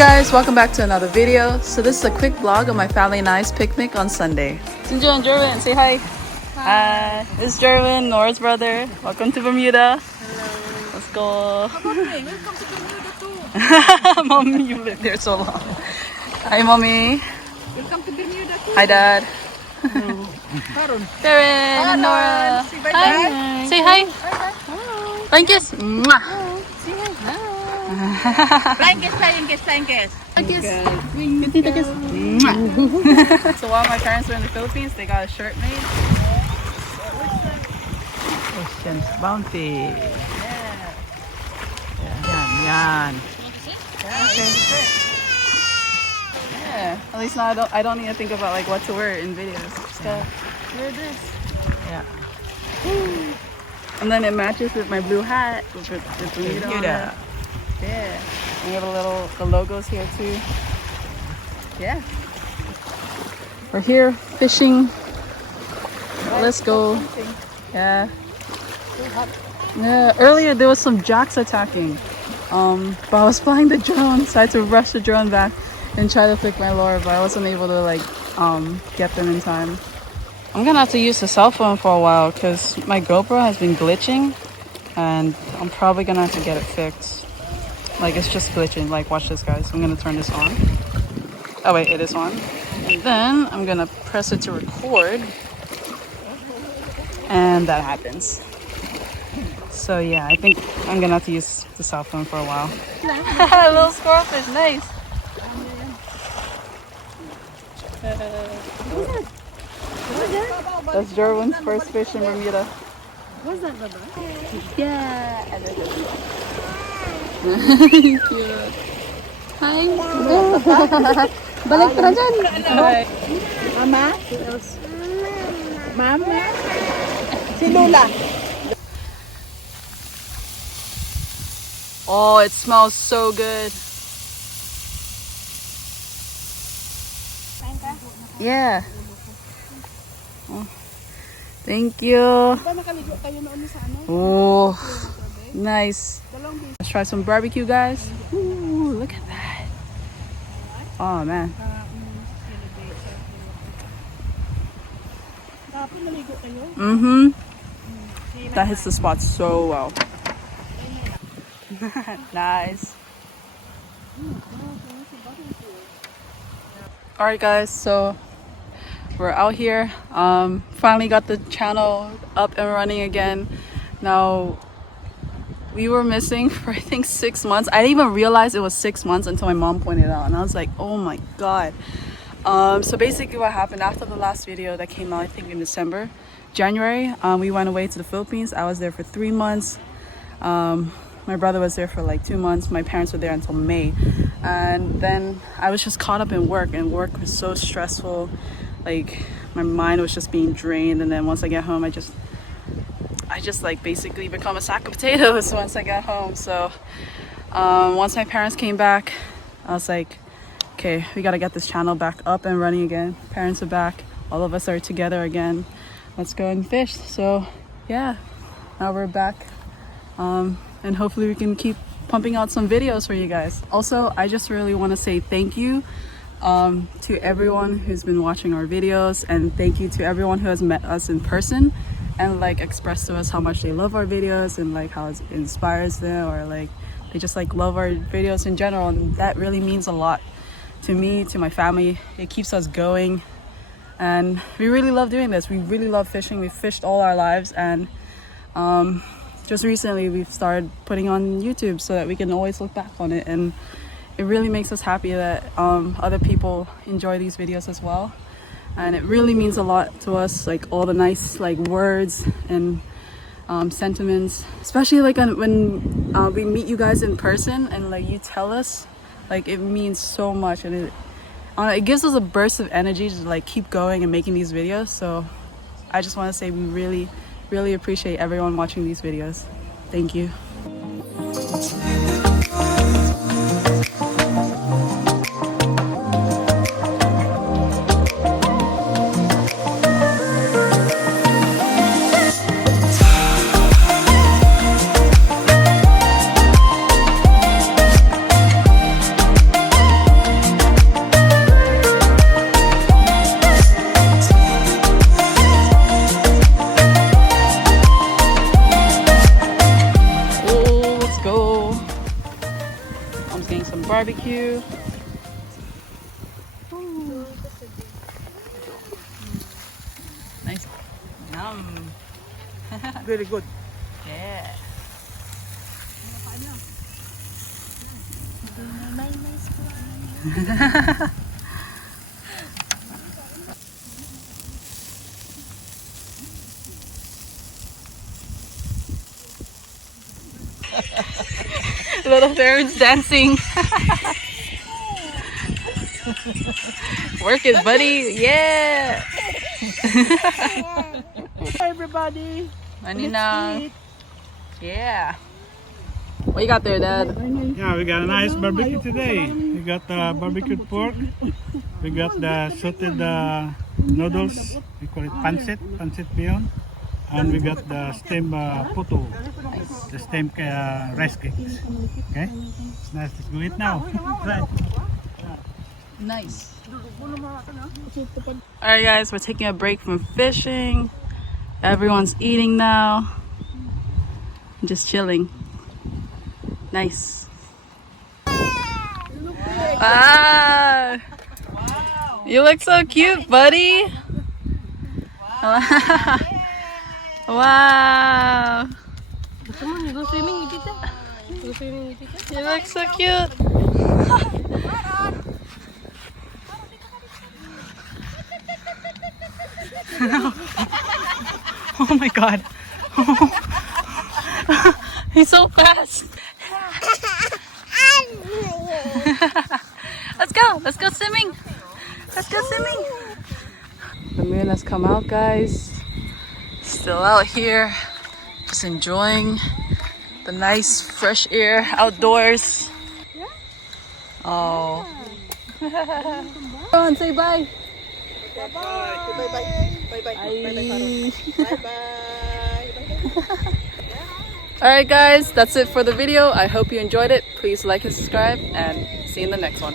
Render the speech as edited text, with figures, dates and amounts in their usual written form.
guys, welcome back to another video. So this is a quick vlog of my family and I's picnic on Sunday. Sinjo and Jerwin, say hi. Hi. This is Jerwin, Nora's brother. Welcome to Bermuda. Hello. Let's go. How about me? Welcome to Bermuda too. Mommy, you lived there so long. Hi, Mommy. Welcome to Bermuda too. Hi, Dad. Parson. Darren and Nora. Say bye. Hi. Say hi. Flying kiss. Mwah. Flying kiss, flying kiss, flying kiss. So while my parents were in the Philippines, they got a shirt made. Oceanz Bounty. Yan. Yeah. At least now I don't need to think about like what to wear in videos. Just gotta wear this. Yeah. And then it matches with my blue hat with Bermuda on it. Yeah. And we have the logos here too. Yeah. We're here fishing. Let's go. Yeah. Yeah. Earlier there was some jacks attacking. But I was flying the drone, so I had to rush the drone back and try to flick my lure, but I wasn't able to like get them in time. I'm gonna have to use the cell phone for a while because my GoPro has been glitching, and I'm probably gonna have to get it fixed. Like it's just glitching. Like watch this, guys. I'm gonna turn this on. Oh wait, it is on. And then I'm gonna press it to record, and that happens. So yeah, I think I'm gonna have to use the cell phone for a while. Little squirrelfish, nice. That's Jerwin's first fish in Bermuda. What's that, Baba? Yeah. Cute. Hi. Balik ka na dyan. Mama? Mama? Si Lola. Oh, it smells so good. Yeah. Oh, thank you. Oh, nice. Let's try some barbecue, guys. Ooh, look at that. Oh, man. Mm-hmm. That hits the spot so well. Nice. Alright guys, so we're out here. Finally got the channel up and running again. Now we were missing for I think 6 months. I didn't even realize it was 6 months until my mom pointed it out, and I was like, oh my god. So basically what happened after the last video that came out, I think in January, we went away to the Philippines. I was there for 3 months. My brother was there for like 2 months. My parents were there until May. And then I was just caught up in work, and work was so stressful. Like my mind was just being drained. And then once I get home, I just like basically become a sack of potatoes once I got home. So once my parents came back, I was like, okay, we gotta get this channel back up and running again. Parents are back. All of us are together again. Let's go and fish. So yeah, now we're back. And hopefully we can keep pumping out some videos for you guys. Also, I just really want to say thank you to everyone who's been watching our videos, and thank you to everyone who has met us in person and like expressed to us how much they love our videos and like how it inspires them, or like they just like love our videos in general. And that really means a lot to me, to my family. It keeps us going, and we really love doing this. We really love fishing. We've fished all our lives, and just recently we've started putting on YouTube so that we can always look back on it, and it really makes us happy that other people enjoy these videos as well. And it really means a lot to us, like all the nice like words and sentiments, especially like when we meet you guys in person and like you tell us, like it means so much, and it gives us a burst of energy to like keep going and making these videos. So I just want to say we really appreciate everyone watching these videos. Thank you. barbecue. Ooh. Nice. Yum. Very good. Yeah. Little parents dancing. Work it, buddy. Yeah. Hi everybody. Manina. Yeah. What you got there, Dad? Yeah, we got a nice barbecue today. We got barbecued pork. We got the sauteed noodles. We call it pancit beyond. And we got the steamed puto, the steamed rice cakes. Okay, it's nice. Let's go eat now. Right. Nice. Alright guys, we're taking a break from fishing. Everyone's eating now. Just chilling. Nice. Ah, you look so cute, buddy. Wow. Wow. You look so cute. Oh my god. He's so fast. Let's go swimming. Let's go swimming. The moon has come out, guys. Still out here, just enjoying the nice fresh air outdoors. Oh. Go on, say bye. Bye-bye. Bye-bye. Bye-bye. Bye-bye. Alright guys, that's it for the video. I hope you enjoyed it. Please like and subscribe and see you in the next one.